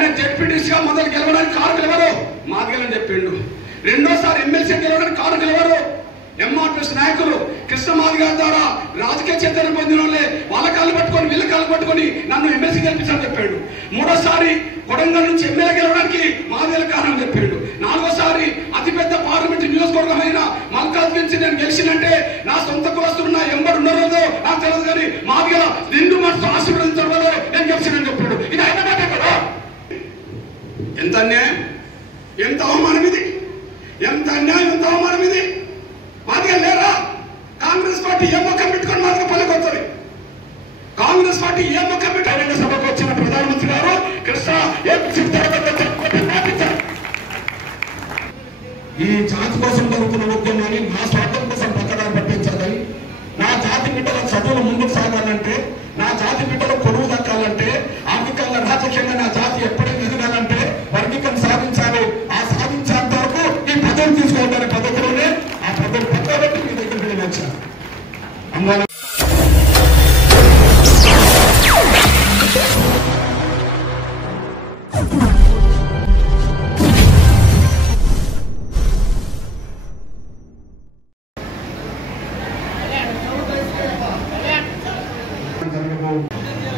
ఆయన జెడ్పీటీసీగా మొదలు గెలవడానికి కారకులు ఎవరు? మాదిగలని చెప్పిండు. రెండోసారి ఎమ్మెల్సీ గెలవడానికి కారకులు ఎవరు? ఎంఆర్పిఎస్ నాయకులు. కృష్ణ మాదిగ ద్వారా రాజకీయ చైతన్యం పొందిన వాళ్ళే వాళ్ళ కాళ్ళు పట్టుకొని వీళ్ళ కాళ్ళు పట్టుకొని నన్ను ఎమ్మెల్సీ గెలిపించాలని చెప్పాడు. మూడోసారి కొడంగల్ నుంచి ఎమ్మెల్యే గెలవడానికి మాదిగల కారణం చెప్పాడు. నాలుగోసారి అతిపెద్ద పార్లమెంట్ నియోజకవర్గమైన మల్కాజ్గిరి నుంచి నేను గెలిచినంటే నా సొంత కులస్తులు నా ఎంబడి ఉన్నారో నాకు తెలియదు, కానీ మాదిగల నిండు మనసు ఆశీర్వదించడం వల్ల నేను గెలిచినని చెప్పాడు. ఇది అయిన మాట కదా. ఎంత అన్యాయం, ఎంత అవమానం ఇది! ఎంత అన్యాయం, ఎంత అవమానం ఇది! మాదిగ లేరా? కాంగ్రెస్ పార్టీ ఏ మొక్కం పెట్టుకొని మాదిగ పల్లెకొస్తుంది. కాంగ్రెస్ పార్టీ ఏ మొక్కం పెట్టి సభకు వచ్చిన ప్రధానమంత్రి గారు కృష్ణ ఈ జాతి కోసం జరుగుతున్న ఉద్యమాన్ని నా స్వార్థం కోసం పక్కదారి పట్టించాలని, నా జాతి బిడ్డల చదువులు ముందుకు సాగాలంటే, నా జాతి బిడ్డలు కొడుకు దక్కాలంటే, ఆర్థికంగా రాజకీయంగా నా జాతి ఎప్పటికీ ఎదగాలంటే వర్గీకరణ సాధించాలి. ఆ సాధించేంత వరకు ఈ పదవులు తీసుకోవాలనే పద్ధతిలోనే ఆ పదవులు పక్కబెట్టి మీ దగ్గరికి నేను వచ్చాను. అందువల్ల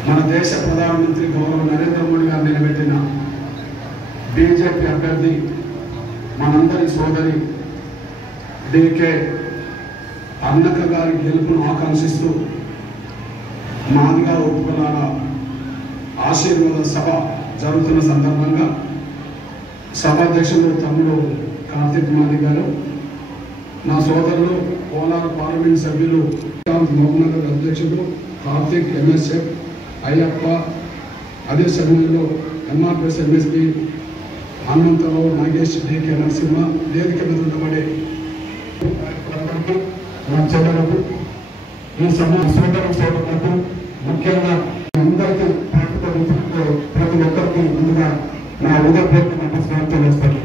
మన దేశ ప్రధానమంత్రి గౌరవ నరేంద్ర మోడీ గారు నిలబెట్టిన బీజేపీ అభ్యర్థి మనందరి సోదరి డికే అన్నక్క గారి గెలుపును ఆకాంక్షిస్తూ మాదిగ ఉపకులాల ఆశీర్వాద సభ జరుగుతున్న సందర్భంగా సభాధ్యక్షులు తమ్ముడు కార్తిక్ మాది గారు, నా సోదరులు కోలార్ పార్లమెంట్ సభ్యులు మహబూబ్నగర్ అధ్యక్షుడు కార్తిక్ ఎంఎస్ఎఫ్ అయ్యప్ప, అదే సమయంలో ఎంఆర్పిఎస్ ఎంఎస్పీ హనుమంతరావు, నాగేష్, డికే నరసింహ, వేదిక మీద ఉండబడే నా చెల్లెలకు, ఈ సోదరులకు, ముఖ్యంగా అందరికీ ప్రతి ఒక్కరికి ముందుగా నా ఉదయపూర్వక నమస్కారం తెలియజేస్తాను.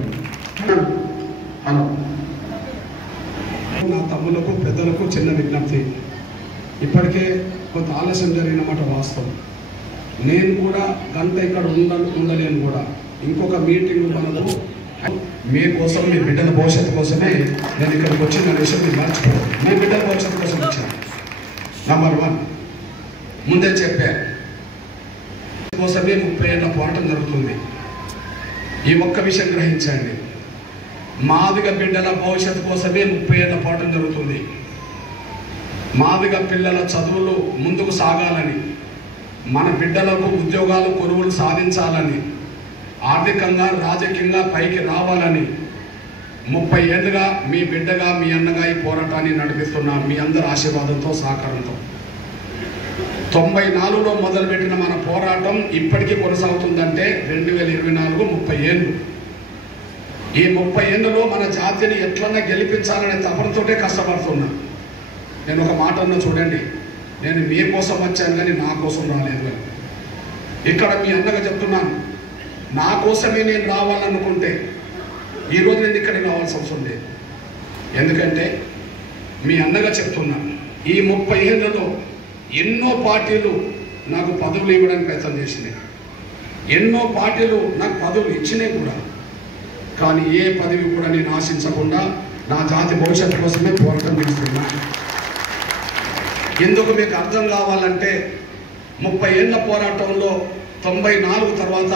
నా తమ్ములకు, పెద్దలకు చిన్న విజ్ఞప్తి. ఇప్పటికే కొంత ఆలస్యం జరిగినమాట వాస్తవం. నేను కూడా గంట ఇక్కడ ఉండలేను కూడా. ఇంకొక మీటింగ్ మనకు మీకోసం, మీ బిడ్డల భవిష్యత్తు కోసమే నేను ఇక్కడికి వచ్చిన విషయం మీరు మర్చిపోయాను. మీ బిడ్డల భవిష్యత్తు కోసం వచ్చాను. నంబర్ 1 ముందే చెప్పాను, కోసమే 30 ఏళ్ల పోరాటం జరుగుతుంది. ఈ ఒక్క విషయం గ్రహించండి. మాదిగ బిడ్డల భవిష్యత్తు కోసమే 30 ఏళ్ల పోరాటం జరుగుతుంది. మాదిగ పిల్లల చదువులు ముందుకు సాగాలని, మన బిడ్డలకు ఉద్యోగాలు కొలువులు సాధించాలని, ఆర్థికంగా రాజకీయంగా పైకి రావాలని 30 ఏళ్ళుగా మీ బిడ్డగా, మీ అన్నగా ఈ పోరాటాన్ని నడిపిస్తున్నా మీ అందరి ఆశీర్వాదంతో, సహకారంతో. 94లో మొదలుపెట్టిన మన పోరాటం ఇప్పటికీ కొనసాగుతుందంటే 2024 30 ఏళ్ళు. ఈ 30 ఏళ్ళలో మన జాతిని ఎట్లన్నా గెలిపించాలనే తపనతోటే కష్టపడుతున్నా. నేను ఒక మాట అన్నా చూడండి, నేను మీకోసం వచ్చాను కానీ నా కోసం రాలేదు అని. ఇక్కడ మీ అన్నగా చెప్తున్నాను, నా కోసమే నేను రావాలనుకుంటే ఈరోజు నేను ఇక్కడికి రావాల్సిన అవసరం లేదు. ఎందుకంటే మీ అన్నగా చెప్తున్నాను, ఈ 30 ఏళ్లలో ఎన్నో పార్టీలు నాకు పదవులు ఇవ్వడానికి ప్రయత్నం చేసినాయి. ఎన్నో పార్టీలు నాకు పదవులు ఇచ్చినాయి కూడా. కానీ ఏ పదవి కూడా నేను ఆశించకుండా నా జాతి భవిష్యత్తు కోసమే పోరాటం చేస్తున్నా. ఎందుకు మీకు అర్థం కావాలంటే 30 ఏళ్ల పోరాటంలో 94 తర్వాత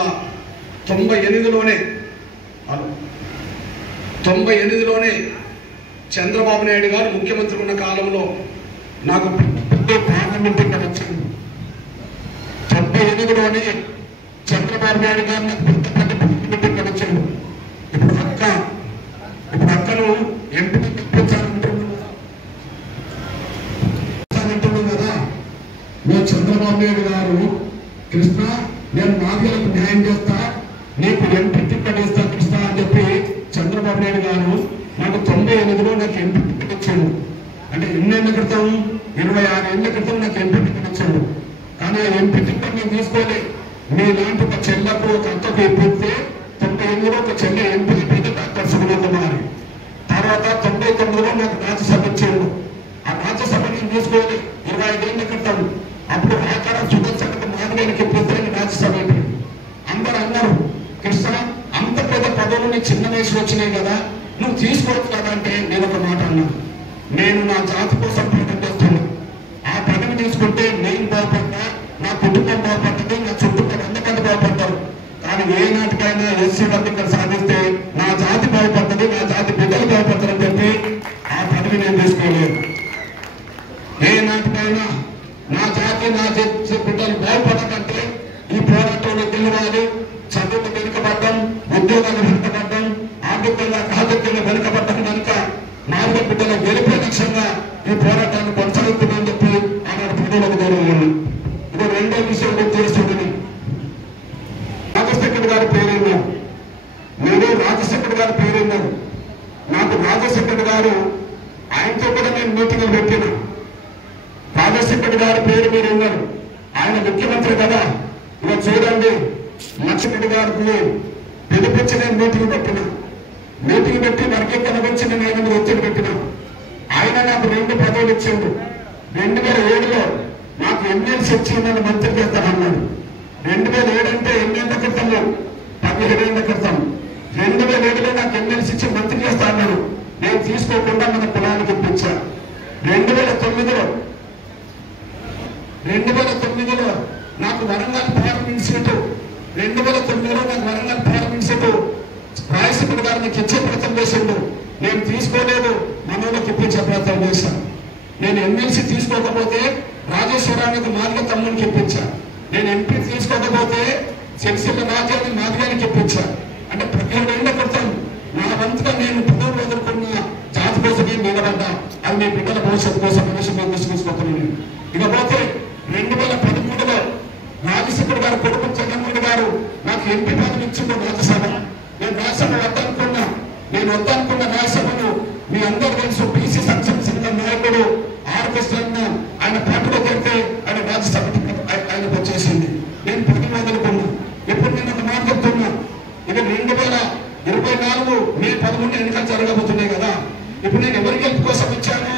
98లోనే చంద్రబాబు నాయుడు గారు ముఖ్యమంత్రి ఉన్న కాలంలో నాకు పార్లమెంట్ వచ్చింది. 98లోనే చంద్రబాబు నాయుడు గారు నాకు పార్లమెంట్ వచ్చింది. ఇప్పుడు అక్కను ఎంపీ కదా. నేను చంద్రబాబు నాయుడు గారు, కృష్ణ నేను మాదిగలకు న్యాయం చేస్తా, నీకు ఎంపీ టికెట్ ఇస్తా కృష్ణ అని చెప్పి చంద్రబాబు నాయుడు గారు నాకు 98లో నాకు ఎంపీ టికెట్ ఇచ్చాడు. అంటే ఎన్నేళ్ల క్రితం, 26 ఏళ్ల క్రితం నాకు ఎంపీ టికెట్ ఇచ్చాడు. కానీ ఆ ఎంపీ టికెట్ నేను తీసుకోలే. మీలాంటి ఒక చెల్లకు, ఒక అక్కకు ఇప్పిస్తే 98లో ఒక చెల్లె ఎంపీ టికెట్ డాక్టర్ సుగుణ కుమారి. తర్వాత 99లో నాకు రాజ్యసభ ఇచ్చాడు. ఆ రాజ్యసభ నేను తీసుకోలే. 25 ఏళ్ల క్రితం అప్పుడు ఆకార సుదర్శనకు మాదిగనికి ఇప్పిస్తే రాజ్యసభ అందరూ అన్నారు చిన్న వయసులో వచ్చినాయి కదా, నువ్వు తీసుకోవచ్చు కదా అంటే నేను ఒక మాట అన్నాను, నేను నా జాతి కోసం ప్రకటిస్తున్నా. ఆ పదవి తీసుకుంటే నేను బాగుపడ్డా, నా కుటుంబం బాగుపడుతుంది, నా చుట్టుపక్కల అందరికంటే బాగుపడతారు. కానీ ఏ నాటికైనా ఎస్సీ వర్గీకరణ సాధిస్తే నా జాతి బాగుపడుతుంది, నా జాతి బిడ్డలు బాగుపడతారని చెప్పి ఆ పదవి నేను తీసుకోలేదు. ఏ నాటికైనా నా జాతి నా బిడ్డలు బాగుపడకంటే ఈ పోరాటంలో గెలవాలి. చదువుకు వెనుకబడ్డం, ఉద్యోగాలు వెనుకబడ్డం, ఆర్థికంగా రాజకీయంగా వెనుకబడ్డం కనుక నాలుగు బిడ్డల గెలిపే లక్ష్యంగా ఈ పోరాటాన్ని కొనసాగుతుందని చెప్పి ఆనాడు ప్రజలకు గౌరవం. ఇది రెండో విషయం తెలుస్తుంది. రాజశేఖర్ గారి పేరున్నారు, నేను రాజశేఖర్ గారి పేరున్నారు. నాకు రాజశేఖర్ గారు ఆయనతో కూడా నేను మీటింగ్లు పెట్టిన. రాజశేఖర్ గారి పేరు మీరు ఉన్నారు, ఆయన ముఖ్యమంత్రి కదా. ఇలా చూడండి, లక్ష్మణ్ గారికి పిలిపించి నేను మీటింగ్ పెట్టిన. మీటింగ్ పెట్టి వర్గీకరణ గురించి నేను ఆయన ఒత్తిడి పెట్టిన. ఆయన నాకు 2 పదవులు ఇచ్చిండు. 2007లో నాకు ఎమ్మెల్సీ ఇచ్చి నన్ను మంత్రి చేస్తానన్నాడు. 2007 అంటే ఎన్నేళ్ల క్రితంలో, 17 ఏళ్ల క్రితం. 2007లో నాకు ఎమ్మెల్సీ ఇచ్చి మంత్రి చేస్తా అన్నాడు. నేను తీసుకోకుండా మన కులానికి ఇప్పించా. 2009లో నాకు వరంగల్ పార్లమెంట్ సీటు 2009లో నాకు వరంగల్ పార్లమెంట్ సీటు రాజశేఖర్ గారు నాకు ఇచ్చే ప్రయత్నం చేసిండు. నేను తీసుకోలేదు, మనోళ్ళకి ఇప్పించే ప్రయత్నం చేశాను. నేను ఎమ్మెల్సీ తీసుకోకపోతే రాజేశ్వరానికి మాదిగ తమ్మునికి ఇప్పించా. నేను ఎంపీ తీసుకోకపోతే సిరిసిల్ల రాజ్యాన్ని మాదిగానికి ఇప్పించా. అంటే 17 ఏళ్ల క్రితం నా వంతుగా నేను పదవులు ఎదుర్కొన్న జాతి కోసమే నిలబడ్డా. అది మీ బిడ్డల భవిష్యత్తు కోసం అనేసి మేము తీసుకొస్తున్నాను. ఇకపోతే 2013లో రాజశేఖర్ గారు కొడుకు జగన్మోహన్ గారు నాకు ఎంపీ పదవి ఇచ్చిండు రాజ్యసభ. నేను రాజ్యసభ వద్దనుకున్నా. నేను వద్దనుకున్న రాజ్యసభను మీ అందరూ తెలుసు, బీసీ సంక్షేమ సంఘం నాయకుడు ఆర్కెస్ట్రాన్న ఆయన పార్టీలో జరిగితే ఆయన రాజ్యసభ ఆయనకు వచ్చేసింది. నేను పదవి వదులుకున్నా. ఇప్పుడు నేను ఒక మాట చెప్తున్నా, ఇది 2024 మే 11 ఎన్నికలు జరగబోతున్నాయి కదా. ఇప్పుడు నేను ఎవరి గెలుపు కోసం వచ్చాను?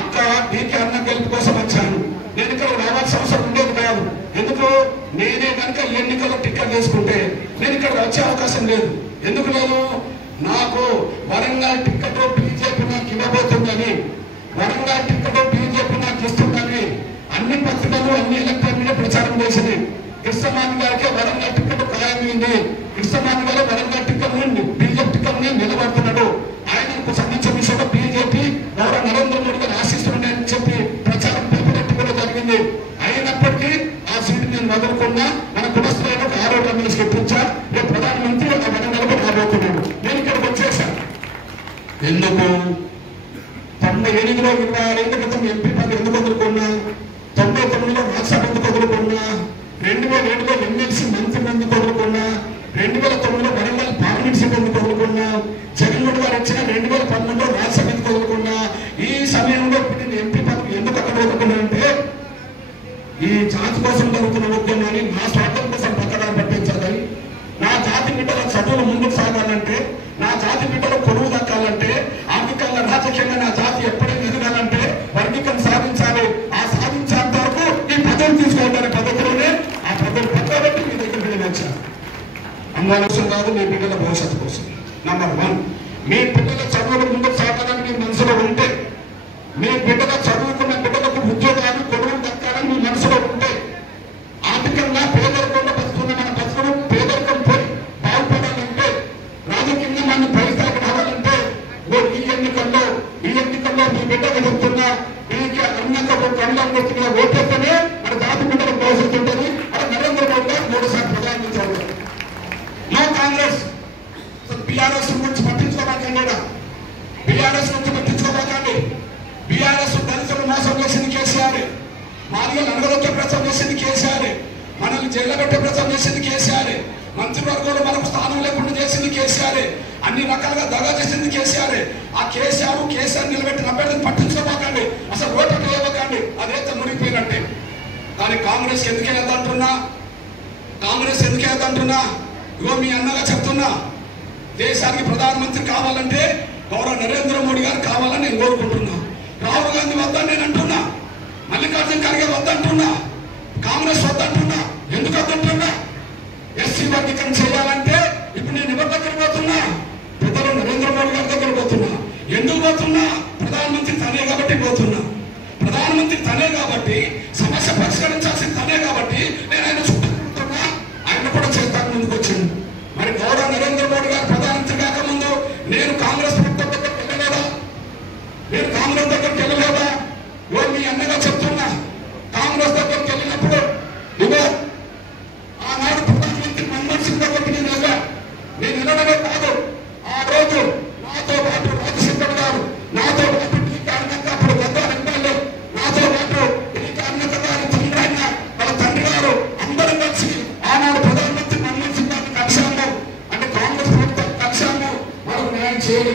అక్క డీకే అన్న గెలుపు కోసం వచ్చాను. నేను ఇక్కడ రావాల్సిన అవసరం ఉండేది కాదు. ఎందుకు? నేనే కనుక ఎన్నికల్లో టికెట్ తీసుకుంటే నేను ఇక్కడ వచ్చే అవకాశం లేదు. ఎందుకు లేదు? నాకు వరంగల్ టికెట్ బీజేపీ నాకు ఇవ్వబోతుందని, వరంగల్ టికెట్ బీజేపీ నాకు ఇస్తుందని అన్ని పత్రికలు అన్ని ఎలక్ట్రానిక్ ప్రచారం చేసింది. కృష్ణమాన్ గారికి వరంగల్ టికెట్ ఖాయమైంది. కృష్ణమాన్ గారు వరంగల్ టికెట్ బీజేపీ టికెట్ నిలబడుతున్నాడు. ఆయనకు సంబంధించిన విషయంలో బీజేపీ గౌరవ నరేంద్ర మోడీ గారు ఆశిస్తున్నాడని చెప్పి ప్రచారం కూడా జరిగింది. అయినప్పటికీ ఆ సీటు నేను వదులుకున్నా. మన కులస్తులకు 6 ఎమ్మెల్యేస్ ఇప్పించా. రేపు ప్రధానమంత్రి ఒక వరంగల్కి రాబోతున్నాడు. నేను ఇక్కడికి వచ్చేసాను. ఎందుకు? 98లో 26 ఏళ్ల క్రితం ఎంపీ పదవి ఎందుకు వదులుకున్నా? 99లో రాజ్యసభ ఎందుకు వదులుకున్నా? 2007లో ఎమ్మెల్సీ మంత్రి ఎందుకు వదులుకున్నా? 2009లో వరంగల్ పార్లమెంట్ సీట్ ఎందుకు వదులుకున్నా? జగన్మోహన్ గారు ఇచ్చిన 2013లో రాజ్యసభ ఎందుకు వదులుకున్నా? ఈ సమయంలో నేను ఎంపీ పదవి ఎందుకు అక్కడ వదులుకున్నా అంటే, ఈ జాతి కోసం జరుగుతున్న ఉద్యమాన్ని నా స్వార్థం కోసం పక్కన పట్టించాలని, నా జాతి బిడ్డల చదువులు ముందుకు సాగాలంటే, నా జాతి బిడ్డల కొలువు దక్కాలంటే, ఆర్థికంగా రాజకీయంగా నా జాతి ఎప్పుడైనా ఎదగాలంటే వర్గీకరణ సాధించాలి. ఆ సాధించేంత వరకు ఈ పదవి తీసుకోవడానికి పద్ధతిలోనే ఆ పదవి పక్కబెట్టి మీ దగ్గరికి నేను వచ్చాను. అమ్మాసం కాదు, మీ బిడ్డల భవిష్యత్తు కోసం. నంబర్ 1, మీ బిడ్డల చదువులు ముందుకు సాగాలని మీ మనసులో ఉంటే, మీ బిడ్డల చదువుకున్న బిడ్డలకు ఉద్యోగాలు కొడుకులు దక్కాలని మీ మనసులో ఉంటే, ఆర్థికంగా పేదరికంలో బతుకున్న మన బతుకులు పేదరికం పోయి బాగుపడాలంటే, రాజకీయంగా మన పరిస్థితికి రావాలంటే, ఈ ఎన్నికల్లో మీ బిడ్డకు చెప్తున్నా, మీకు అన్నకు కళ్ళ గుర్తుగా ఓటేస్తేనే మన జాతి బిడ్డలకు భవిష్యత్తు ఉంటుంది. అది నరేంద్ర మోడీ గారు 3 సార్లు ప్రధానమంత్రి అవుతారు. నో కాంగ్రెస్ బీఆర్ఎస్ గురించి పట్టించుకోబాకండి. కూడా బీఆర్ఎస్ గురించి పట్టించుకోబాకండి. బీఆర్ఎస్ దళితులు మోసం చేసింది కేసీఆర్. మాదిగలు అడగదొక్కే ప్రచారం చేసింది కేసీఆర్. మనల్ని జైల్లో పెట్టే ప్రచారం చేసింది కేసీఆర్. మంత్రివర్గంలో మనకు స్థానం లేకుండా చేసింది కేసీఆర్. అన్ని రకాలుగా దగా చేసింది కేసీఆర్. ఆ కేసీఆర్ నిలబెట్టిన అభ్యర్థిని పట్టించుకోబాకండి. అసలు ఓటు వేయబోకండి. అదైతే మునిగిపోయినట్టే. కానీ కాంగ్రెస్ ఎందుకు వెళ్ళదంటున్నా? ఇగో మీ అన్నగా చెప్తున్నా, దేశానికి ప్రధానమంత్రి కావాలంటే గౌరవ నరేంద్ర మోడీ గారు కావాలని నేను కోరుకుంటున్నా. రాహుల్ గాంధీ వద్దని నేను అంటున్నా. మల్లికార్జున ఖర్గే వద్దంటున్నా. కాంగ్రెస్ వద్దంటున్నా. ఎందుకు వద్దంటున్నా? ఎస్సీ వర్గీకరణ చేయాలంటే ఇప్పుడు నేను ఎవరి దగ్గరికి పోతున్నా? ఎందుకు పోతున్నా? ప్రధానమంత్రి తనే కాబట్టి పోతున్నా. ప్రధానమంత్రి తనే కాబట్టి, సమస్య పరిష్కరించాల్సింది తనే కాబట్టి నేను ఆయన చుట్టుకుంటున్నా. ఆయన కూడా చేస్తాను ముందుకు వచ్చింది. మరి గౌరవ నరేంద్ర మోడీ గారు ప్రధానమంత్రి కాకముందు నేను కాంగ్రెస్ ప్రభుత్వం దగ్గరికి వెళ్ళలేదా? నేను కాంగ్రెస్ దగ్గరికి వెళ్ళలేదా? మీ అన్నగా చెప్తున్నా, కాంగ్రెస్ దగ్గరికి వెళ్ళినప్పుడు ఇగో ఆనాడు ప్రధానమంత్రి మన్మోహన్ సింగ్ దగ్గరికి నేను వెళ్ళా. నేను వెళ్ళడమే కాదు, ఆ రోజు నాతో పాటు రాజశేఖర్ గారు, నాతో పాటు అప్పుడు పెద్ద ఎమ్మెల్యే, నాతో పాటు అన్నత గారు తండ్రి, వాళ్ళ తండ్రి గారు అందరం కలిసి ఆనాడు ప్రధానమంత్రి మన్మోహన్ సింగ్ గారిని కలిశాము. అంటే కాంగ్రెస్ ప్రభుత్వం కలిశాము, వాళ్ళకు న్యాయం చేయాలి.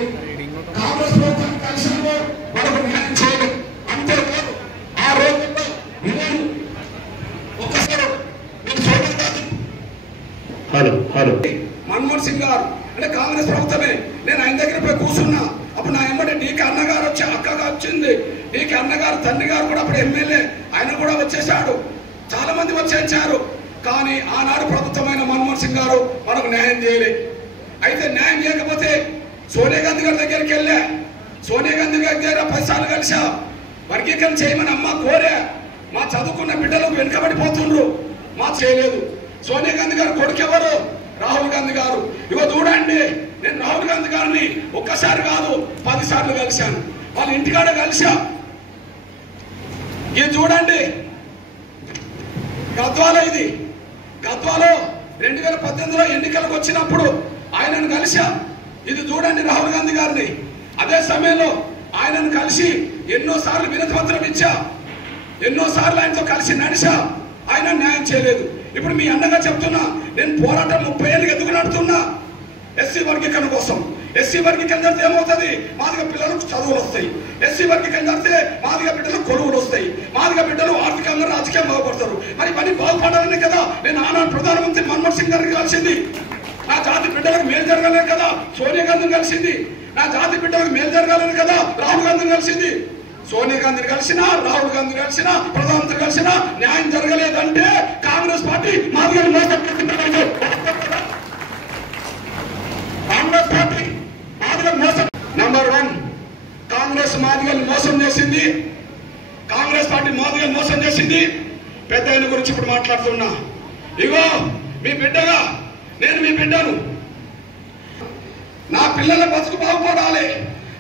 కాంగ్రెస్ ప్రభుత్వం కలిశాము, వాళ్ళకు న్యాయం చేయాలి. అంతేకాదు ఆ రోజుల్లో నేను ఒక్కసారి మన్మోహన్ సింగ్ గారు అంటే కాంగ్రెస్ ప్రభుత్వమే, నేను ఆయన దగ్గర పోయి కూర్చున్నా. అప్పుడు నా ఎమ్మటి డీకే అన్నగారు వచ్చి అక్కగా వచ్చింది. డీకే అన్నగారు తండ్రి గారు కూడా అప్పుడు ఎమ్మెల్యే, ఆయన కూడా వచ్చేసాడు. చాలా మంది వచ్చేసారు. కానీ ఆనాడు ప్రభుత్వమైన మన్మోహన్ సింగ్ గారు మనకు న్యాయం చేయలే. అయితే న్యాయం చేయకపోతే సోనియా గాంధీ గారి దగ్గరికి వెళ్ళా. సోనియా గాంధీ గారి దగ్గర 10 సార్లు కలిసా. వర్గీకరణ చేయమని అమ్మ కోరా. మా చదువుకున్న బిడ్డలకు వెనుకబడిపోతుండ్రు, మా చేయలేదు. సోనియా గాంధీ గారు కొడుకు ఎవరు? రాహుల్ గాంధీ గారు. ఇగో చూడండి, నేను రాహుల్ గాంధీ గారిని ఒక్కసారి కాదు 10 సార్లు కలిశాను. వాళ్ళ ఇంటికాడ కలిసా. ఇది చూడండి, గద్వాల. ఇది గద్వాలో 2018లో ఎన్నికలకు వచ్చినప్పుడు ఆయనను కలిసా. ఇది చూడండి రాహుల్ గాంధీ గారిని. అదే సమయంలో ఆయనను కలిసి ఎన్నోసార్లు వినతి పత్రం ఇచ్చా, ఎన్నోసార్లు ఆయనతో కలిసి నడిచా. ఆయన న్యాయం చేయలేదు. ఇప్పుడు మీ అన్నగా చెప్తున్నా, నేను పోరాటం 30 ఏళ్ళకి ఎందుకు నడుతున్నా? ఎస్సీ వర్గీకరణ కోసం. ఎస్సీ వర్గీకరణ జరిగితే ఏమవుతుంది? మాదిగ పిల్లలకు చదువులు వస్తాయి. ఎస్సీ వర్గీకరణ జరిగితే మాదిగ బిడ్డలకు కొలువులు వస్తాయి. మాదిగ బిడ్డలు ఆర్థికంగా రాజకీయంగా బాగుపడతారు. మరి ఇవన్నీ బాగుపడాలనే కదా నేను ఆనాడు ప్రధానమంత్రి మన్మోహన్ సింగ్ గారిని కలిసింది. నా జాతి బిడ్డలకు మేలు జరగాలనే కదా సోనియా గాంధీని కలిసింది. నా జాతి బిడ్డలకు మేలు జరగాలని కదా రాహుల్ గాంధీని కలిసింది. సోనియా గాంధీని కలిసినా, రాహుల్ గాంధీ కలిసినా, ప్రధానమంత్రి కలిసినా న్యాయం జరగలేదంటే కాంగ్రెస్ పార్టీ మాదిగలు మోసం చేసింది. కాంగ్రెస్ పార్టీ మాదిగలు మోసం. నంబర్ 1, కాంగ్రెస్ మాదిగలు మోసం చేసింది. కాంగ్రెస్ పార్టీ మాదిగలు మోసం చేసింది. పెద్ద ఆయన గురించి ఇప్పుడు మాట్లాడుతున్నా. ఇగో మీ బిడ్డగా నేను మీ బిడ్డను. నా పిల్లల బతుకు బాగుపడాలి,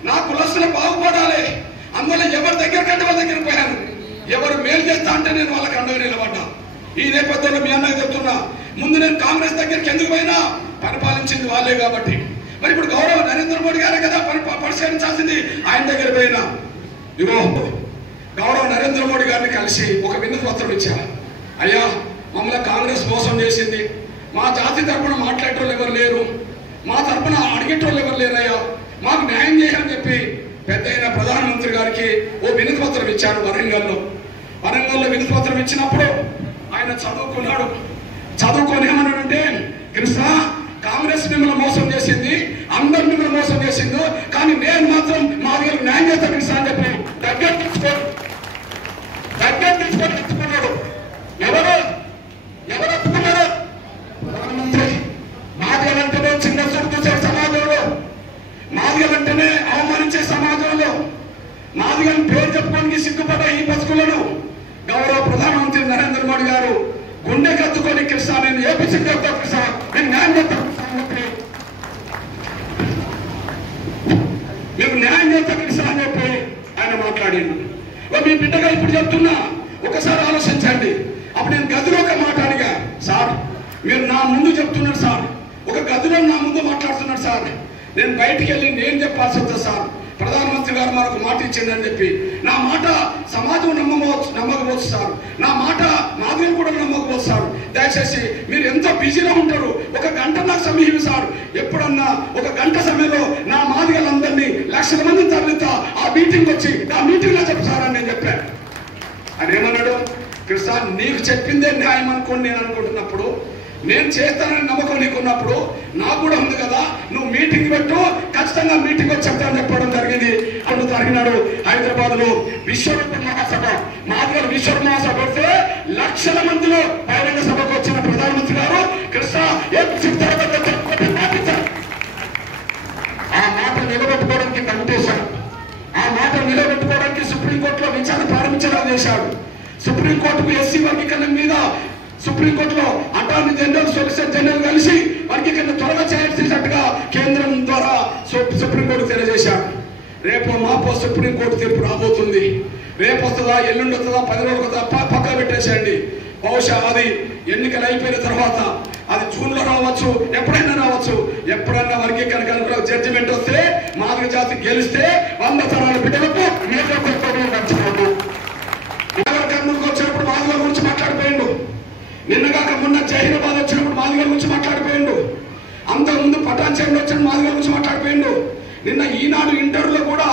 నా కులస్తులు బాగుపడాలి. అందువల్ల ఎవరి దగ్గర కంటే వాళ్ళ దగ్గర పోయాను. ఎవరు మేలు చేస్తా అంటే నేను వాళ్ళకి అండగా నిలబడ్డా. ఈ నేపథ్యంలో మీ అన్నయ్య చెప్తున్నా, ముందు నేను కాంగ్రెస్ దగ్గరికి ఎందుకు పోయినా? పరిపాలించింది వాళ్ళే కాబట్టి. మరి ఇప్పుడు గౌరవ నరేంద్ర మోడీ గారే కదా పరిష్కరించాల్సింది. ఆయన దగ్గర పోయినా. ఇగో గౌరవ నరేంద్ర మోడీ గారిని కలిసి ఒక వినతి పత్రం ఇచ్చా. అయ్యా, మమ్మల్ని కాంగ్రెస్ మోసం చేసింది. మా జాతి తరఫున మాట్లాడేటోళ్ళు ఎవరు లేరు, మా తరఫున అడిగేటోళ్ళు ఎవరు లేరయ్యా, మాకు న్యాయం చేయాలని చెప్పి పెద్ద అయిన ప్రధానమంత్రి గారికి ఓ వినతి పత్రం ఇచ్చాడు వరంగల్లో. వరంగల్లో వినతి పత్రం ఇచ్చినప్పుడు ఆయన చదువుకున్నాడు. చదువుకొని ఏమన్నాడంటే, కృష్ణ, కాంగ్రెస్ మిమ్మల్ని మోసం చేసింది, అందరు మిమ్మల్ని మోసం చేసింది, కానీ నేను మాత్రం మా దగ్గర న్యాయం చేస్తా కృష్ణ అని చెప్పి దగ్గర తీసుకొని ఎత్తుకున్నాడు. ఎవరు ఎత్తుకున్నారు? ప్రధానమంత్రి. మాదిగలంటేనే చిన్న చూపు చూసే సమాజంలో, మాదిగలంటేనే అవమానించే సమాజంలో, మాదిగని పేరు చెప్పుకోనికి సిగ్గుపడే ఈ బతుకులను గౌరవ ప్రధానమంత్రి నరేంద్ర మోడీ గారు గుండె కత్తుకొని, కృష్ణ నేను ఏపీసీ చెప్తా, కృష్ణ నేను న్యాయం చేస్తా, మీకు న్యాయం చేస్తా కృష్ణ అని చెప్పి ఆయన మాట్లాడిండు. మీ బిడ్డగా ఇప్పుడు చెప్తున్నా, ఒకసారి ఆలోచించండి. అప్పుడు నేను గదిలో ఒక మాట అడిగా, సార్ మీరు నా ముందు చెప్తున్నారు సార్, ఒక గదిలో నా ముందు మాట్లాడుతున్నారు సార్, నేను బయటికి వెళ్ళి నేను చెప్పాల్సి వస్తుంది సార్, ప్రధానమంత్రి గారు మరొక మాట ఇచ్చిందని చెప్పి. నా మాట సమాజం నమ్మకపోవచ్చు సార్, నా మాట మాదిగలు కూడా నమ్మకపోవచ్చు సార్. దయచేసి మీరు ఎంతో బిజీలో ఉంటారు, ఒక గంట నాకు సమయం సార్. ఎప్పుడన్నా ఒక గంట సమయంలో నా మాదిగలందరినీ లక్షల మందిని తరలిస్తా, ఆ మీటింగ్ వచ్చి ఆ మీటింగ్ లో చెప్పు సార్ అని నేను చెప్పాను. ఆయన ఏమన్నాడు? కృష్ణ, నీకు చెప్పిందే న్యాయం అనుకోండి నేను అనుకుంటున్నప్పుడు, నేను చేస్తానని నమ్మకం నీకున్నప్పుడు నాకు కూడా ఉంది కదా, నువ్వు మీటింగ్ పెట్టు, ఖచ్చితంగా మీటింగ్ వచ్చి చెప్తానని చెప్పడం జరిగింది. అప్పుడు జరిగినాడు హైదరాబాద్ లో విశ్వరూప మహాసభ. మాదిగలు విశ్వరూప మహాసభ పెడితే లక్షల మందిలో బహిరంగ సభకు వచ్చిన ప్రధానమంత్రి గారు కృష్ణ ఆ మాట నిలబెట్టుకోవడానికి కమిటేశారు. సుప్రీంకోర్టుకు ఎస్సీ వర్గీకరణ మీద సుప్రీంకోర్టులో అటార్నీ జనరల్, సొలిసిటర్ జనరల్ కలిసి వర్గీకరణ త్వరగా చేసేటట్టుగా కేంద్రం ద్వారా సుప్రీంకోర్టు తెలియజేశారు. రేపు మాపో సుప్రీంకోర్టు తీర్పు రాబోతుంది. రేపు వస్తుందా, ఎల్లుండి వస్తుందా, 10 రోజులు వస్తుందా, పక్క పెట్టేసేయండి. బహుశా అది ఎన్నికలు అయిపోయిన తర్వాత అది జూన్లో రావచ్చు, ఎప్పుడైనా రావచ్చు. ఎప్పుడన్నా వర్గీకరణ కనుక జడ్జిమెంట్ వస్తే మాదిగ జాతి గెలిస్తే 100 తరాల బిడ్డలకు నడుచుకోండి. కర్నూలుకు వచ్చినప్పుడు మాదిగల గురించి మాట్లాడిపోయిండు. నిన్నగాక మొన్న జహీరాబాద్ వచ్చినప్పుడు మాదిగల గురించి మాట్లాడిపోయిండు. అంతకుముందు పటాన్చేరులో వచ్చిన మాదిగల గురించి మాట్లాడిపోయిండు. నిన్న ఈనాడు ఇంటర్వ్యూలో కూడా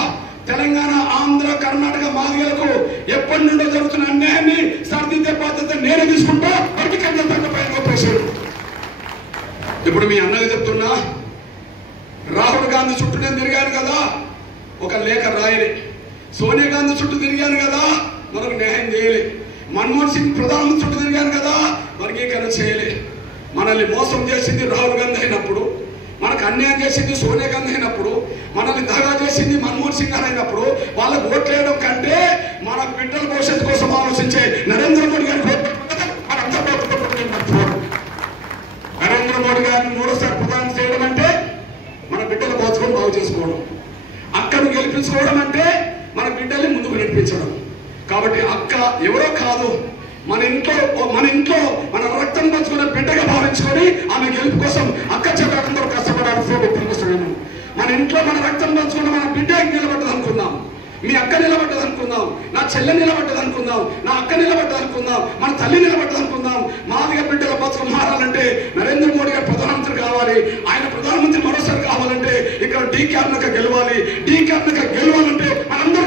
తెలంగాణ, ఆంధ్ర, కర్ణాటక మాదిగలకు ఎప్పటి నుండో జరుగుతున్న అన్యాయాన్ని సరిదిద్దే బాధ్యత నేనే తీసుకుంటా వర్గీకరణ చెప్పేశాడు. ఇప్పుడు మీ అన్నగా చెప్తున్నా, రాహుల్ గాంధీ చుట్టూ నేను తిరిగాను కదా, ఒక లేఖ రాయలే. సోనియా గాంధీ చుట్టూ తిరిగాను కదా, మనకు న్యాయం చేయలే. మన్మోహన్ సింగ్ ప్రధానమంత్రి చుట్టూ తిరిగాను కదా, వర్గీకరణ చేయలే. మనల్ని మోసం చేసింది రాహుల్ గాంధీ అయినప్పుడు, మనకు అన్యాయం చేసింది సోనియా గాంధీ అయినప్పుడు, మనల్ని దగా చేసింది మన్మోహన్ సింగ్ గారు అయినప్పుడు, వాళ్ళకు ఓట్లేయడం కంటే మన బిడ్డల భవిష్యత్తు కోసం ఆలోచించే నరేంద్ర మోడీ గారికి నరేంద్ర మోడీ గారిని 3వ ప్రధాని చేయడం అంటే మన బిడ్డల భవిష్యత్తు బాగు చేసుకోవడం, అక్కను గెలిపించుకోవడం అంటే మన బిడ్డల్ని ముందుకు నడిపించడం. కాబట్టి అక్క ఎవరో కాదు, మన ఇంట్లో మన రక్తం పంచుకునే బిడ్డగా భావించుకొని ఆమె గెలుపు కోసం అక్క చెల్లెలందరూ కష్టపడాల్సిన వ్యక్తులు. మన ఇంట్లో మన రక్తం పంచుకున్న మన బిడ్డ నిలబడ్డది అనుకుందాం, మీ అక్క నిలబడ్డది అనుకుందాం, నా చెల్లె నిలబడ్డది అనుకుందాం, నా అక్క నిలబడ్డది అనుకుందాం, మన తల్లి నిలబడ్డది అనుకుందాం. మాదిగ బిడ్డల బతుకు మారాలంటే నరేంద్ర మోడీ గారు ప్రధానమంత్రి కావాలి. ఆయన ప్రధానమంత్రి మరోసారి కావాలంటే ఇక్కడ డీ క్యాబినెట్ గెలవాలి. డీ క్యాబినెట్ గెలవాలంటే మనందరూ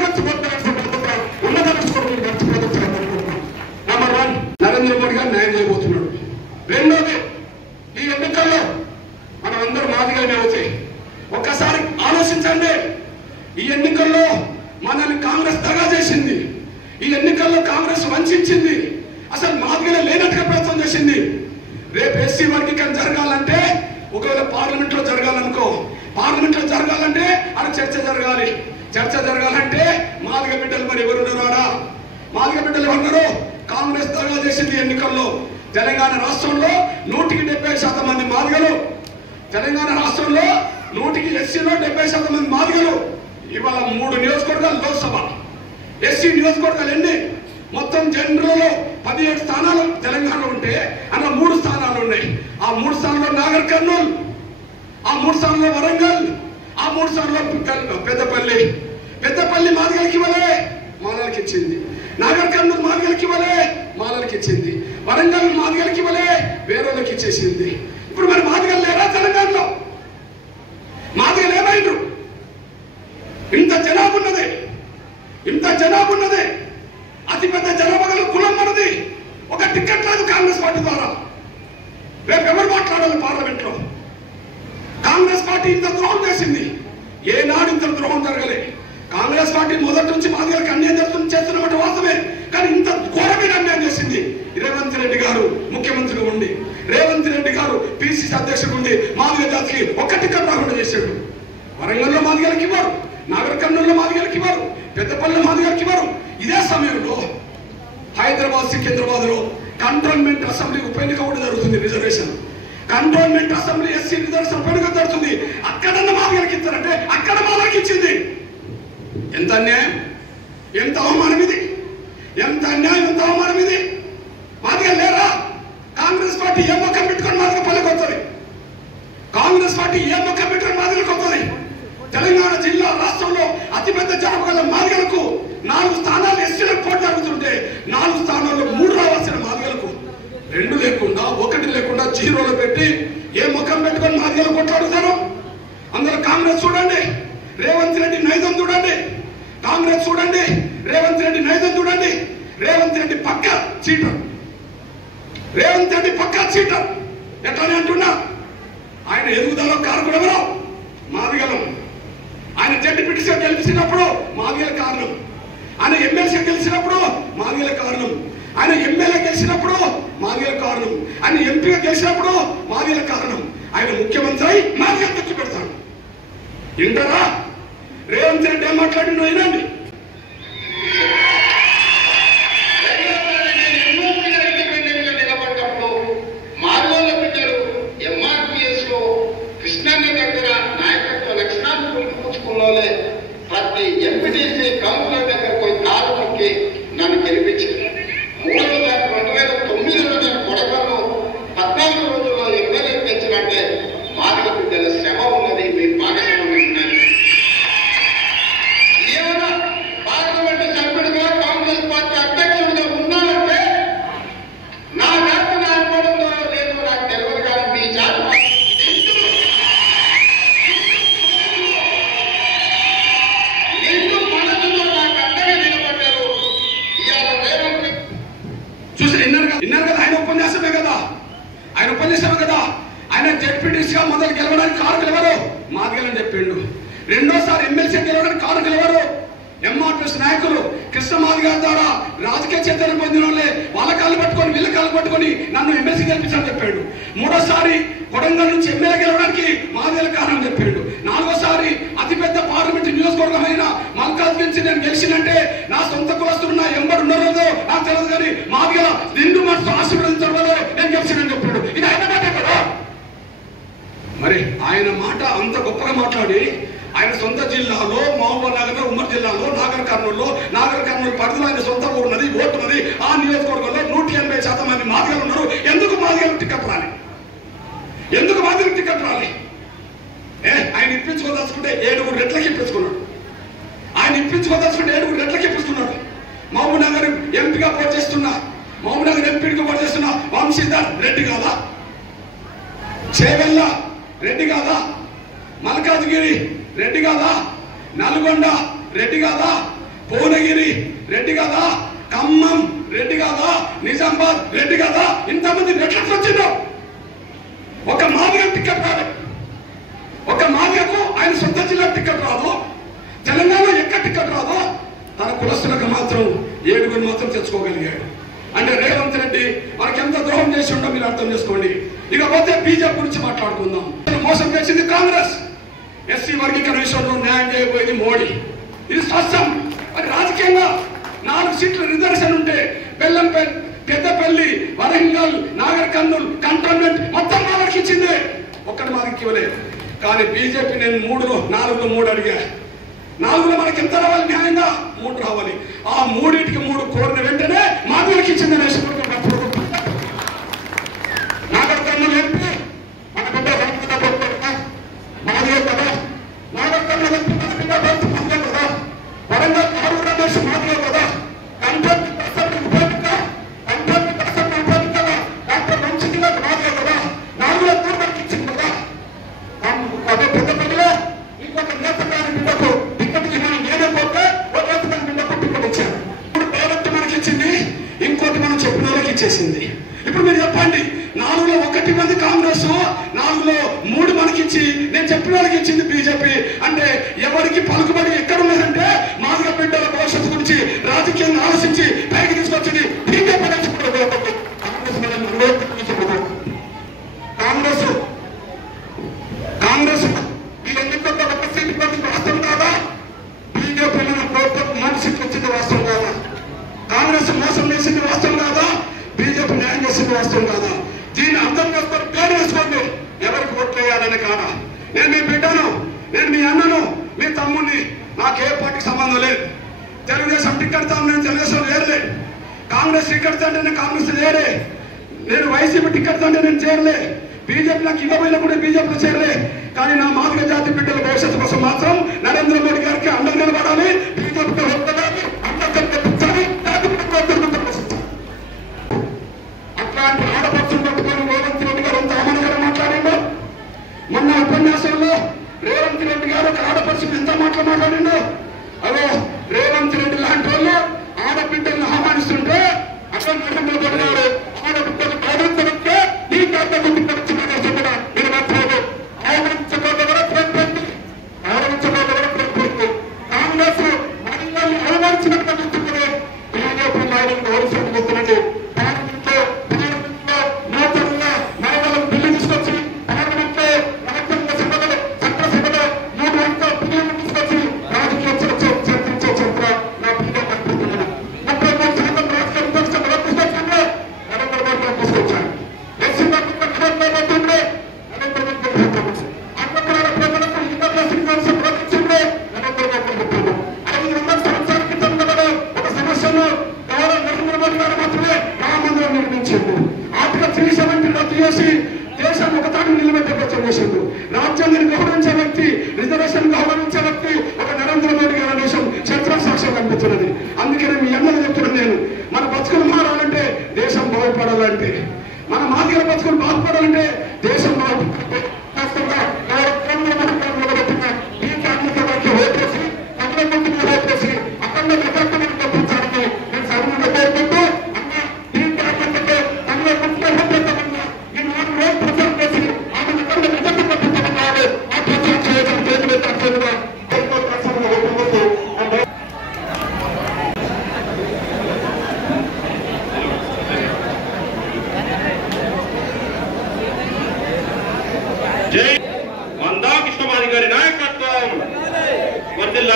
నెంబర్ 1 నరేంద్ర మోడీ గారు న్యాయం చేయబోతున్నాడు. రెండోది, ఈ ఎన్నికల్లో మనం అందరూ మాదిగలనే అవుతాయి. ఒక్కసారి ఆలోచించండి, ఈ ఎన్నికల్లో మనల్ని కాంగ్రెస్ దగా చేసింది, ఈ ఎన్నికల్లో కాంగ్రెస్ వంచింది, అసలు మాదిగలే లేనట్టుగా ప్రయత్నం చేసింది. రేపు ఎస్సీ వర్గీకరణ జరగాలంటే ఒకవేళ పార్లమెంట్ లో జరగాలనుకో, పార్లమెంట్ లో జరగాలంటే అది చర్చ జరగాలి. చర్చ జరగాలంటే మాదిగ బిడ్డలు మరి ఎవరున్నారా? మాదిగ బిడ్డలు ఎవరున్నారు? కాంగ్రెస్ దగా చేసింది ఎన్నికల్లో. తెలంగాణ రాష్ట్రంలో 170% మంది మాదిగలు, తెలంగాణ రాష్ట్రంలో 100కి ఎస్సీలో 70% మంది మాదిగలు. ఇవాళ 3 నియోజకవర్గాలు లోక్సభ, ఎస్సీ నియోజకవర్గాలు ఎన్ని? మొత్తం జనరల్లో 17 స్థానాలు తెలంగాణలో ఉంటే అన్న 3 స్థానాలు ఉన్నాయి. ఆ 3 స్థానాల్లో నాగర్ కర్నూలు, ఆ 3 స్థానాల్లో వరంగల్, ఆ 3 స్థానాల్లో పెద్దపల్లి మాదిగలకి ఇవ్వలే, మాలలకి ఇచ్చింది. నాగర్ కర్నూలు మాదిగలకి ఇవ్వలే, మాలలకి ఇచ్చింది. వరంగల్ మాదిగలకి ఇవ్వలే, వేరేళ్ళకి ఇచ్చేసింది. ఇప్పుడు మరి మాదిగలు లేరా తెలంగాణలో? మాదిగలు ఏమైండ్రు? ఇంత జనాభా ఉన్నది, అతిపెద్ద జనాభా గల కులం మనది. ఒక టికెట్ లేదు కాంగ్రెస్ పార్టీ ద్వారా. రేపు ఎవరు మాట్లాడాలి పార్లమెంట్ లో? కాంగ్రెస్ పార్టీ ఇంత ద్రోహం చేసింది, ఏనాడు ఇంత ద్రోహం జరగలే. కాంగ్రెస్ పార్టీ మొదటి నుంచి మాదిగలకు అన్యాయం చేస్తున్నమాట వాస్తవే, కానీ ఇంత ఘోరమైన అన్యాయం చేసింది. రేవంత్ రెడ్డి గారు ముఖ్యమంత్రిగా ఉండి, రేవంత్ రెడ్డి గారు పిసిసి అధ్యక్షుడు ఉండి మాదిగ జాతికి ఒక్క టికెట్ రాకుండా చేశాడు. వరంగల్లో మాదిగలకి ఇవ్వరు, నాగర్ కర్నూలులో మాదిగలకి ఇవ్వరు, పెద్దపల్లిలో మాదిగలకి ఇవ్వరు. ఇదే సమయంలో హైదరాబాద్, సికింద్రాబాద్ లో కంటోన్మెంట్ అసెంబ్లీ ఉప ఎన్నిక కూడా జరుగుతుంది. Reservation cantonment assembly SC reservation ఉప ఎన్నిక జరుగుతుంది. అక్కడన్నా మాదిగలకి ఇస్తారంటే అక్కడ మాదిగలకి ఇచ్చింది. ఎంత అన్యాయం, ఎంత అవమానం ఇది! ఎంత అన్యాయం, ఎంత అవమానం ఇది! మాదిగలు లేరా? కాంగ్రెస్ పార్టీ ఏ మొక్కం పెట్టుకొని మాదిగ పల్లెకి వస్తుంది? కాంగ్రెస్ పార్టీ ఏ మొక్కం పెట్టుకొని మాదిగలకు వస్తుంది? తెలంగాణ జిల్లా రాష్ట్రంలో అతిపెద్ద జనాభా గల మాదిగలకు 4 స్థానాలు ఎస్సీలకు పోటీ జరుగుతుంటే 4 స్థానాల్లో 3 రావాల్సిన మాదిగలకు 2 లేకుండా 1 లేకుండా 0లో పెట్టి ఏ ముఖం పెట్టుకొని మాదిగలు కొట్లాడుతారు? అందరూ కాంగ్రెస్ చూడండి, రేవంత్ రెడ్డి నైజం చూడండి. కాంగ్రెస్ చూడండి, రేవంత్ రెడ్డి నైజం చూడండి. రేవంత్ రెడ్డి పక్క చీటర్, రేవంత్ రెడ్డి పక్క చీటర్. ఎట్లానే అంటున్నా, ఆయన ఎదుగుదల కారకుడు ఎవరో? మాదిగలం. ఆయన జడ్పీటీసీ గెలిచినప్పుడు మాదిగల కారణం, ఆయన ఎమ్మెల్సీ గెలిచినప్పుడు మాదిగల కారణం, ఆయన ఎమ్మెల్యే గెలిచినప్పుడు మాదిగల కారణం, ఆయన ఎంపీగా గెలిచినప్పుడు మాదిగల కారణం. ఆయన ముఖ్యమంత్రి అయి మాదిగలు తెచ్చి పెడతాడు. ఇంటరా రేవంత్ రెడ్డి ఏం మాట్లాడినో వినండి. జడ్పీటీసీగా మొదలు గెలవడానికి కారకులు ఎవరు? మాదిగలని చెప్పిండు. రెండోసారి ఎమ్మెల్సీ గెలవడానికి కారకులు ఎవరు? ఎంఆర్పిఎస్ నాయకులు. కృష్ణ మాదిగ ద్వారా రాజకీయ చైతన్యం పొందిన వాళ్ళే వాళ్ళ కాళ్ళు పట్టుకొని వీళ్ళ కాళ్ళు పట్టుకొని నన్ను ఎమ్మెల్సీ గెలిపించని చెప్పాడు. మూడోసారి కొడంగల్ నుంచి ఎమ్మెల్యే గెలవడానికి మాదిగల కారణం చెప్పాడు. నాలుగోసారి అతిపెద్ద పార్లమెంట్ నియోజకవర్గమైన మల్కాజ్ నుంచి నేను గెలిచినంటే నా సొంత కులస్తులు నా ఎంబడి ఉన్నారో నాకు తెలియదు, కానీ మాదిగల నిండు మనసు ఆశీర్వదించడం వల్ల నేను గెలిచినని చెప్పాడు. ఇది ఆయన మాట కదా. మరి ఆయన మాట అంత గొప్పగా మాట్లాడి ఆయన సొంత జిల్లాలో మహబూబ్ నగర్, ఉమ్మడి జిల్లాలో నాగర్ కర్నూలు పరిధిలో ఆయన సొంత ఊరున్నది, ఓటున్నది. ఆ నియోజకవర్గంలో 180% మంది మాదిగలు ఉన్నారు. ఎందుకు మాదిగలకు టికెట్ రాలి? ఎందుకు మాదిగలకు టికెట్ రాలి? ఆయన ఇప్పించుకోదలుచుకుంటే 7 రెట్లకి ఇప్పించుకున్నాడు. ఆయన ఇప్పించుకోదలుచుకుంటే 7 రెట్లకి ఇప్పిస్తున్నాడు. మహబూబ్ నగర్ ఎంపీగా పోటీ చేస్తున్నా, మహబూబ్ నగర్ ఎంపీగా పోటీ చేస్తున్నా వంశీధర్ రెడ్డి కాదా? చేవెళ్ళ రెడ్డి కాదా? మల్కాజ్గిరి రెడ్డి కాదా? నల్గొండ రెడ్డి కాదా? భువనగిరి రెడ్డి కాదా? ఖమ్మం రెడ్డి కాదా? నిజామాబాద్ రెడ్డి కాదా? ఇంతమంది రెట్లకు వచ్చిందో ఒక మాదిగ టికెట్ రాదు. ఒక మాదిగకు ఆయన సొంత జిల్లా టికెట్ రాదు, తెలంగాణలో ఎక్కడ టికెట్ రాదు. తన కులస్తులకు మాత్రం 7 మాత్రం తెచ్చుకోగలిగాడు. అంటే రేవంత్ రెడ్డి మనకెంత ద్రోహం చేసి ఉండో మీరు అర్థం చేసుకోండి. ఇకపోతే బీజేపీ గురించి మాట్లాడుకుందాం. మోసం చేసింది కాంగ్రెస్. ఎస్సీ వర్గీకరణ విషయంలో న్యాయం చేయబోయేది మోడీ. ఇది స్పష్టం. మరి రాజకీయంగా 4 సీట్ల రిజర్వేషన్ ఉంటే బెల్లంపల్లి, పెద్దపల్లి, వరంగల్, నాగర్ కర్నూలు కంటోన్మెంట్ మొత్తం మాదికి ఇచ్చింది, ఒక్కటి మాదికి ఇవ్వలేదు. కానీ బీజేపీ నేను 4లో 3 అడిగా. 4లో మనకి ఎంత రావాలి? న్యాయంగా 3 రావాలి. ఆ 3టికి 3 కోరిన వెంటనే మాదికి ఇచ్చింది. నాగర్ కర్నూలు ఎంపీ మన బిడ్డ మాదిగే కదా, నాగర్ కర్నూలు ఎంపీ మన బిడ్డ మాదిగే కదా, వరంగల్ రమేష్ మాదిగే కదా, డాక్టర్ వంశీగా మాదిగే కదా, 4లో 3 ఇచ్చింది కదా. అదే పెద్దపల్లిలో ఇంకొక నేతకాని బిడ్డకు టికెట్ ఇవ్వని నేనే పోతే ఒక నేతకాని బిడ్డకు టికెట్ ఇచ్చాను. ఇప్పుడు డైరెక్ట్ మనకి ఇచ్చింది, ఇంకోటి మనం చెప్పిన వాళ్ళకి ఇచ్చేసింది. ఇప్పుడు మీరు చెప్పండి, 4లో 1 మంది కాంగ్రెస్, 4లో 3 మనకిచ్చి నేను చెప్పిన వాళ్ళకి ఇచ్చింది బీజేపీ. అంటే ఎవరికి పలుకుబడి ఎక్కడ ఉన్నదంటే మాదిగ బిడ్డల భవిష్యత్తు గురించి రాజకీయంగా ఆలోచించి పైకి తీసుకొచ్చింది బీజేపీ. కాంగ్రెస్ ఈ ఎన్నికల్లో 1 సీటు ప్రతి వాస్తవం కాదా? బీజేపీ మనసుకి వచ్చింది వాస్తవం కాదా? కాంగ్రెస్ మోసం చేసింది వాస్తవం కాదా? బీజేపీ న్యాయం చేసింది వాస్తవం కాదా? దీన్ని అర్థం చేసుకొని పేరు వేసుకోండి. ఎవరికి ఓట్లు వేయాలని కాదా? నేను మీ బిడ్డను, నేను మీ అన్నను, మీ తమ్ముడిని. నాకు ఏ పార్టీకి సంబంధం లేదు. తెలుగుదేశం టికెట్ తాను నేను తెలుగుదేశం లేరులే, కాంగ్రెస్ టికెట్ తంటే నేను కాంగ్రెస్ లేరే, నేను వైసీపీ టికెట్ తంటే నేను చేరలే, బీజేపీ నాకు ఇవ్వబోయినా కూడా బీజేపీలో చేరలే. కానీ నా మాదిగ జాతి బిడ్డల భవిష్యత్తు కోసం మాత్రం నరేంద్ర మోడీ గారికి అండగా నిలబడాలి, బీజేపీతో ఒక్కదాన్ని అండగా తెప్పించాలి. అట్లాంటి ఆడపడుచులు పట్టుకొని రేవంత్ రెడ్డి గారు ఎంత అవమానకరంగా మాట్లాడిండో. మొన్న ఉపన్యాసంలో రేవంత్ రెడ్డి గారు ఒక ఆడపడుచులు ఎంత మాట్లాడిండో. అదో రేవంత్ రెడ్డి లాంటి వాళ్ళు ఆడబిడ్డలను ఆహ్వానిస్తుంటే అక్కడ నరేంద్ర మోడీ గారు ఆడబిడ్డలు గౌరవించడంటే ఈ కారణం చెప్పడం మీరు మాట్లాడదు. కాంగ్రెస్ మహిళల్ని అవమానించినట్టు బీజేపీ నాయకులు గౌరవించబోతున్నట్టు దేశాన్ని ఒక తాటి నిలబెట్టే ప్రయత్నం చేసిండు. రాజ్యాంగాన్ని గౌరవించే వ్యక్తి, రిజర్వేషన్ గౌరవించే వ్యక్తి ఒక నరేంద్ర మోడీ గారి దేశం చరిత్ర సాక్ష్యం కనిపిస్తున్నది. అందుకని మీ అన్నలు చెప్తున్నాను నేను, మన బతుకులు మారాలంటే దేశం బాగుపడాలంటే, మన మాదిగల బతుకులు బాగుపడాలంటే దేశం బాగుపడాలి.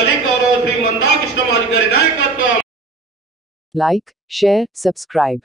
వర్ధిల్లాలి గౌరవ శ్రీ మందా కృష్ణమాది గారి నాయకత్వం. Like, share, subscribe.